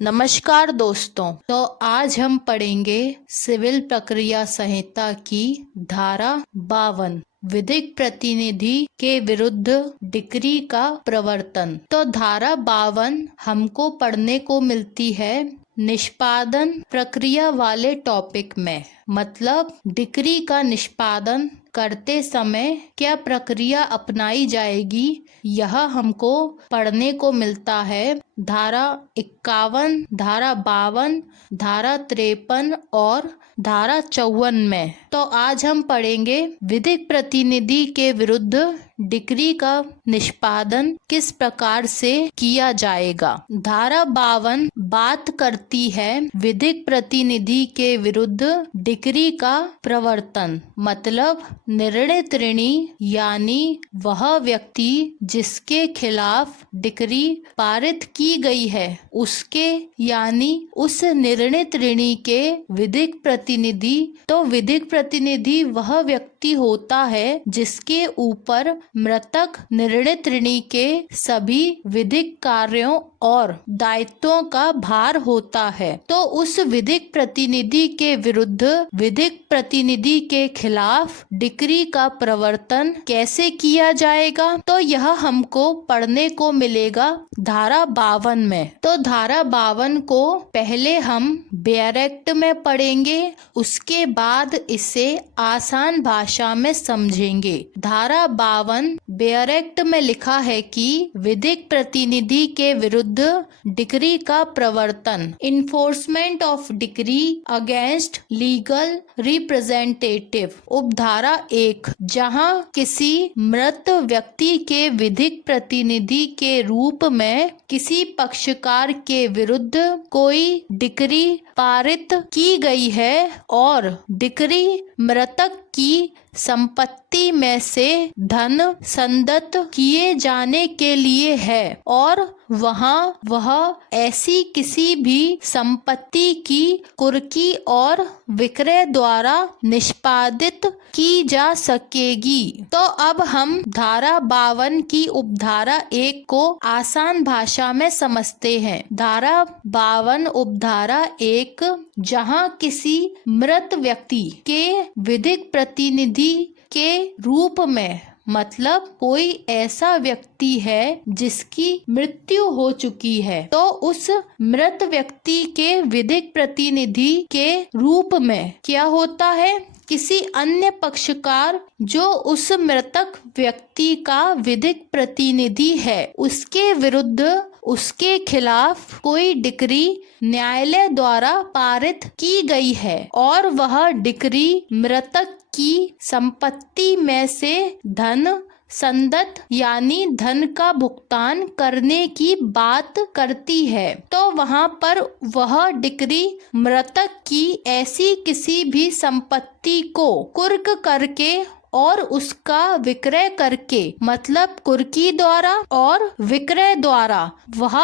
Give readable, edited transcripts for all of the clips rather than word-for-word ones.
नमस्कार दोस्तों। तो आज हम पढ़ेंगे सिविल प्रक्रिया संहिता की धारा 52 विधिक प्रतिनिधि के विरुद्ध डिक्री का प्रवर्तन। तो धारा 52 हमको पढ़ने को मिलती है निष्पादन प्रक्रिया वाले टॉपिक में। मतलब डिक्री का निष्पादन करते समय क्या प्रक्रिया अपनाई जाएगी, यह हमको पढ़ने को मिलता है धारा 51, धारा 52, धारा 53 और धारा 54 में। तो आज हम पढ़ेंगे विधिक प्रतिनिधि के विरुद्ध डिक्री का निष्पादन किस प्रकार से किया जाएगा। धारा 52 बात करती है विधिक प्रतिनिधि के विरुद्ध डिक्री का प्रवर्तन। मतलब निर्णित ऋणी यानी वह व्यक्ति जिसके खिलाफ डिक्री पारित की गई है उसके यानी उस निर्णित ऋणी के विधिक प्रतिनिधि। तो विधिक प्रतिनिधि वह व्यक्ति होता है जिसके ऊपर मृतक निर्णित ऋणी के सभी विधिक कार्यों और दायित्वों का भार होता है। तो उस विधिक प्रतिनिधि के विरुद्ध विधिक प्रतिनिधि के खिलाफ डिक्री का प्रवर्तन कैसे किया जाएगा, तो यह हमको पढ़ने को मिलेगा धारा 52 में। तो धारा 52 को पहले हम बेयर एक्ट में पढ़ेंगे, उसके बाद इसे आसान भाषा में समझेंगे। धारा 52 बेयर एक्ट में लिखा है कि विधिक प्रतिनिधि के विरुद्ध डिक्री का प्रवर्तन, enforcement of decree against legal representative. उपधारा 1 जहां किसी मृत व्यक्ति के विधिक प्रतिनिधि के रूप में किसी पक्षकार के विरुद्ध कोई डिक्री पारित की गई है और डिक्री मृतक की संपत्ति में से धन संदत्त किए जाने के लिए है और वह ऐसी किसी भी संपत्ति की कुर्की और विक्रय द्वारा निष्पादित की जा सकेगी। तो अब हम धारा 52 की उपधारा 1 को आसान भाषा में समझते हैं। धारा 52 उपधारा 1 जहां किसी मृत व्यक्ति के विधिक प्रतिनिधि के रूप में, मतलब कोई ऐसा व्यक्ति है जिसकी मृत्यु हो चुकी है, तो उस मृत व्यक्ति के विधिक प्रतिनिधि के रूप में क्या होता है, किसी अन्य पक्षकार जो उस मृतक व्यक्ति का विधिक प्रतिनिधि है उसके विरुद्ध उसके खिलाफ कोई डिक्री न्यायालय द्वारा पारित की गई है और वह डिक्री मृतक की संपत्ति में से धन संदत्त यानी धन का भुगतान करने की बात करती है। तो वहाँ पर वह डिक्री मृतक की ऐसी किसी भी संपत्ति को कुर्क करके और उसका विक्रय करके, मतलब कुर्की द्वारा और विक्रय द्वारा वह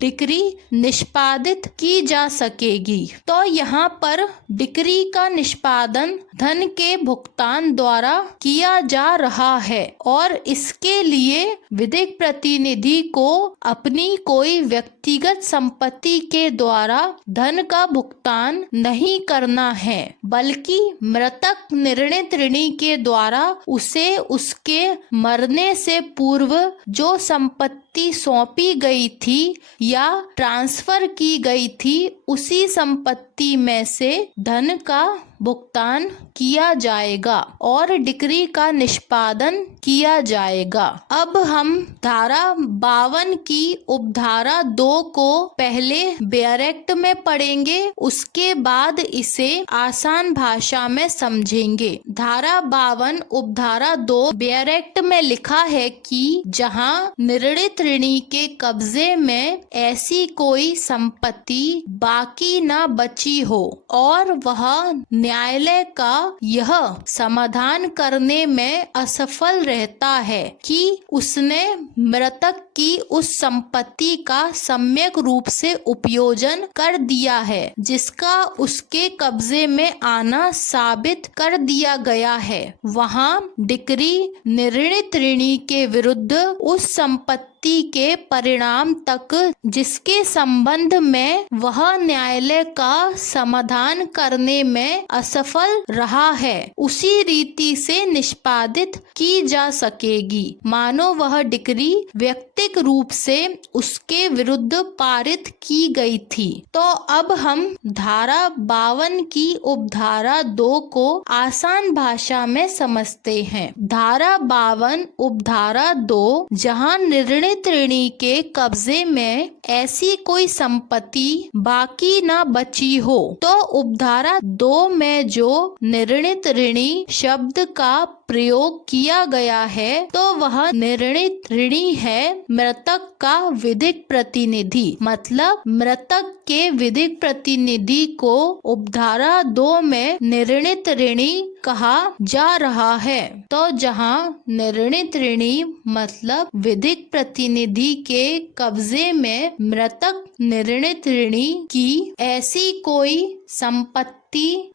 डिक्री निष्पादित की जा सकेगी। तो यहाँ पर डिक्री का निष्पादन धन के भुगतान द्वारा किया जा रहा है और इसके लिए विधिक प्रतिनिधि को अपनी कोई व्यक्तिगत संपत्ति के द्वारा धन का भुगतान नहीं करना है, बल्कि मृतक निर्णित ऋणी के द्वारा उसे उसके मरने से पूर्व जो संपत्ति सौंपी गई थी या ट्रांसफर की गई थी उसी संपत्ति में से धन का भुगतान किया जाएगा और डिक्री का निष्पादन किया जाएगा। अब हम धारा 52 की उपधारा 2 को पहले बेयर एक्ट में पढ़ेंगे, उसके बाद इसे आसान भाषा में समझेंगे। धारा 52 उपधारा 2 बेयर एक्ट में लिखा है कि जहां निर्णित ऋणी के कब्जे में ऐसी कोई संपत्ति बाकी न बची हो और वह न्यायालय का यह समाधान करने में असफल रहता है कि उसने मृतक की उस संपत्ति का सम्यक रूप से उपयोजन कर दिया है जिसका उसके कब्जे में आना साबित कर दिया गया है, वहाँ डिक्री निर्णित ऋणी के विरुद्ध उस संपत्ति के परिणाम तक जिसके संबंध में वह न्यायालय का समाधान करने में असफल रहा है उसी रीति से निष्पादित की जा सकेगी मानो वह डिक्री व्यक्तिक रूप से उसके विरुद्ध पारित की गई थी। तो अब हम धारा 52 की उपधारा 2 को आसान भाषा में समझते हैं। धारा 52 उपधारा 2 जहाँ निर्णित ऋणी के कब्जे में ऐसी कोई संपत्ति बाकी न बची हो, तो उपधारा 2 में जो निर्णित ऋणी शब्द का प्रयोग किया गया है तो वह निर्णित ऋणी है मृतक का विधिक प्रतिनिधि, मतलब मृतक के विधिक प्रतिनिधि को उपधारा 2 में निर्णित ऋणी कहा जा रहा है। तो जहाँ निर्णित ऋणी मतलब विधिक प्रतिनिधि के कब्जे में मृतक निर्णित ऋणी की ऐसी कोई संपत्ति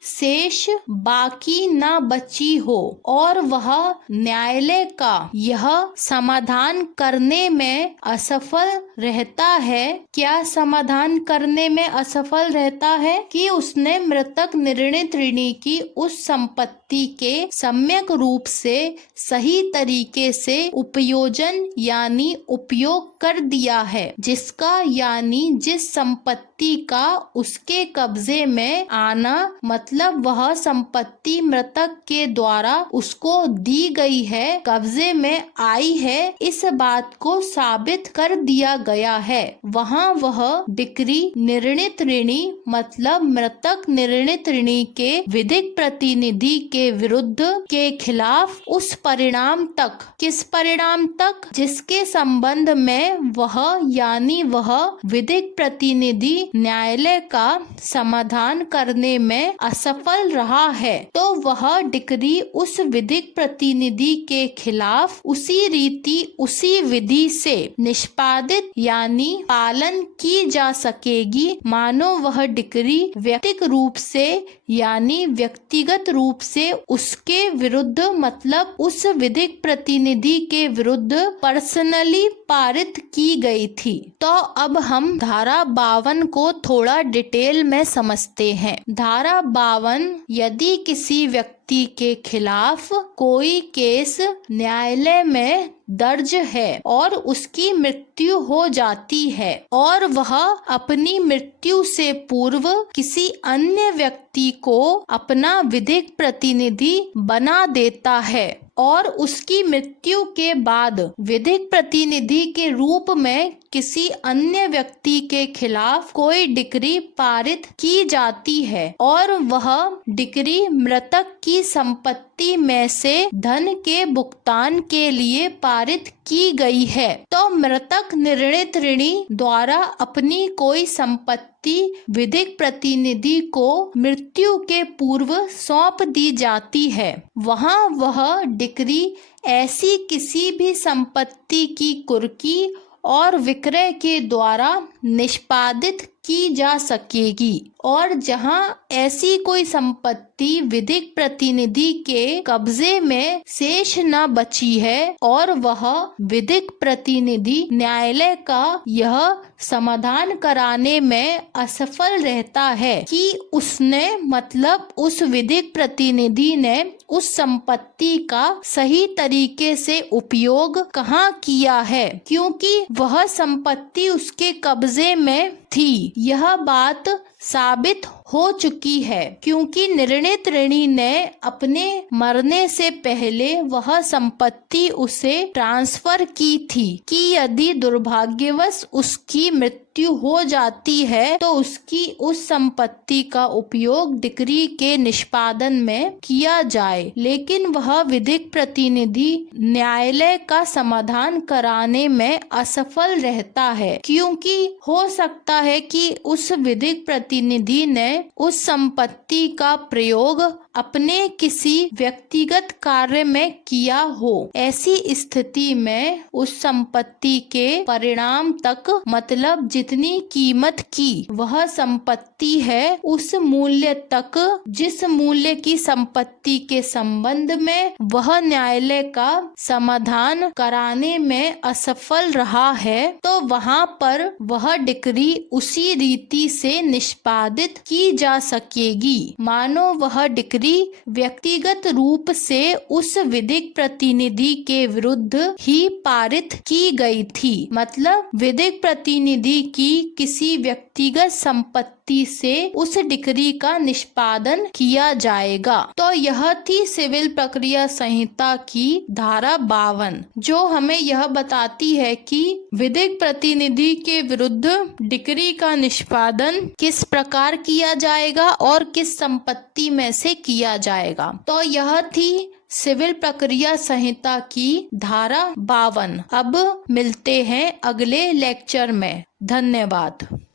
शेष बाकी न बची हो और वह न्यायालय का यह समाधान करने में असफल रहता है। क्या समाधान करने में असफल रहता है? कि उसने मृतक निर्णित ऋणी की उस संपत्ति के सम्यक रूप से सही तरीके से उपयोजन यानी उपयोग कर दिया है, जिसका यानी जिस संपत्ति का उसके कब्जे में आना मतलब वह संपत्ति मृतक के द्वारा उसको दी गई है, कब्जे में आई है, इस बात को साबित कर दिया गया है। वहाँ वह डिक्री निर्णित ऋणी मतलब मृतक निर्णित ऋणी के विधिक प्रतिनिधि के विरुद्ध के खिलाफ उस परिणाम तक, किस परिणाम तक? जिसके संबंध में वह यानी वह विधिक प्रतिनिधि न्यायालय का समाधान करने में असफल रहा है, तो वह डिक्री उस विधिक प्रतिनिधि के खिलाफ उसी रीति उसी विधि से निष्पादित यानी पालन की जा सकेगी मानो वह डिक्री व्यक्तिगत रूप से यानी व्यक्तिगत रूप से उसके विरुद्ध मतलब उस विधिक प्रतिनिधि के विरुद्ध पर्सनली पारित की गई थी। तो अब हम धारा 52 को थोड़ा डिटेल में समझते हैं। धारा 52 यदि किसी व्यक्ति के खिलाफ कोई केस न्यायालय में दर्ज है और उसकी मृत्यु हो जाती है और वह अपनी मृत्यु से पूर्व किसी अन्य व्यक्ति को अपना विधिक प्रतिनिधि बना देता है और उसकी मृत्यु के बाद विधिक प्रतिनिधि के रूप में किसी अन्य व्यक्ति के खिलाफ कोई डिक्री पारित की जाती है और वह डिक्री मृतक की संपत्ति में से धन के भुगतान के लिए पारित की गई है, तो मृतक निर्णित ऋणी द्वारा अपनी कोई संपत्ति विधिक प्रतिनिधि को मृत्यु के पूर्व सौंप दी जाती है। वहाँ वह डिक्री ऐसी किसी भी संपत्ति की कुर्की और विक्रय के द्वारा निष्पादित की जा सकेगी और जहां ऐसी कोई संपत्ति विधिक प्रतिनिधि के कब्जे में शेष न बची है और वह विधिक प्रतिनिधि न्यायालय का यह समाधान कराने में असफल रहता है कि उसने मतलब उस विधिक प्रतिनिधि ने उस संपत्ति का सही तरीके से उपयोग कहाँ किया है, क्योंकि वह संपत्ति उसके कब्जे में थी। यह बात साबित हो चुकी है क्योंकि निर्णित ऋणी ने अपने मरने से पहले वह संपत्ति उसे ट्रांसफर की थी कि यदि दुर्भाग्यवश उसकी मृत्यु हो जाती है तो उसकी उस संपत्ति का उपयोग डिक्री के निष्पादन में किया जाए, लेकिन वह विधिक प्रतिनिधि न्यायालय का समाधान कराने में असफल रहता है क्योंकि हो सकता है कि उस विधिक प्रतिनिधि ने उस संपत्ति का प्रयोग अपने किसी व्यक्तिगत कार्य में किया हो। ऐसी स्थिति में उस संपत्ति के परिणाम तक मतलब जितनी कीमत की वह संपत्ति है उस मूल्य तक जिस मूल्य की संपत्ति के संबंध में वह न्यायालय का समाधान कराने में असफल रहा है तो वहां पर वह डिक्री उसी रीति से निष्पादित की जा सकेगी मानो वह डिक्री व्यक्तिगत रूप से उस विधिक प्रतिनिधि के विरुद्ध ही पारित की गई थी। मतलब विधिक प्रतिनिधि की किसी व्यक्तिगत संपत्ति से उस डिक्री का निष्पादन किया जाएगा। तो यह थी सिविल प्रक्रिया संहिता की धारा 52 जो हमें यह बताती है कि विधिक प्रतिनिधि के विरुद्ध डिक्री का निष्पादन किस प्रकार किया जाएगा और किस संपत्ति में से किया जाएगा। तो यह थी सिविल प्रक्रिया संहिता की धारा 52। अब मिलते हैं अगले लेक्चर में। धन्यवाद।